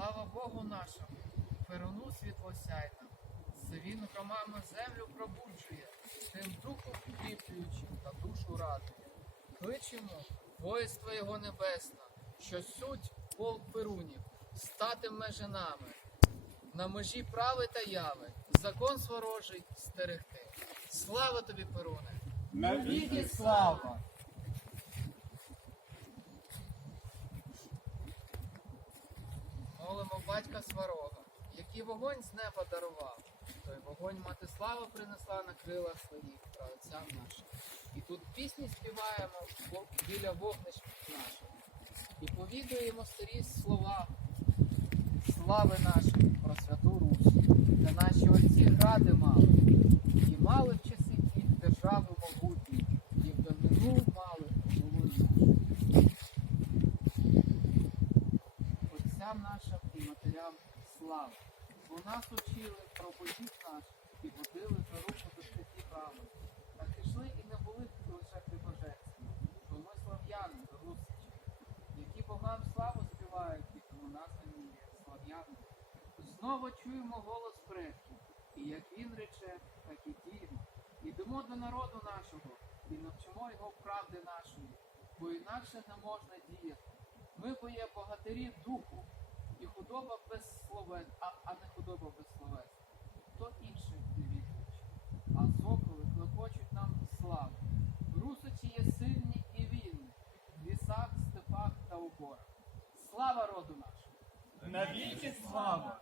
Слава Богу нашому, перуну світлосяйна, він громами землю пробуджує, тим духом укріплюючим та душу радує. Кличемо воїнство його небесне, що суть полк перунів, стати межинами, на межі прави та яви, закон сворожий стерегти. Слава тобі, Перуне! Навіки слава! Батька Сварога, який вогонь з неба дарував. Той вогонь мати слава принесла на крилах своїх праотцям нашим. І тут пісні співаємо біля вогнищ наших. І повідуємо старі слова слави наші про святу Русь, де наші отці гради і мали в часи ті державу могутню, і в давнину мали волю нашу. Нашим і матерям слава. Бо нас учили про богів наш і водили за руку до святі брами. Так ішли і не були лише прибожецькі, бо ми слав'яни, русичі, які богам славу співають, і тому названі є слав'яни. Знову чуємо голос предків, і як він рече, так і діємо. Ідемо до народу нашого і навчимо його правди нашої, бо інакше не можна діяти. Ми бо є богатирі духу, і худоба без словес, а, а не худоба без словес. То інше не відліч. А соколи клепочуть нам славу. Русичі є сильні і вільні, в лісах, степах та уборах. Слава роду нашому! Навіки слава!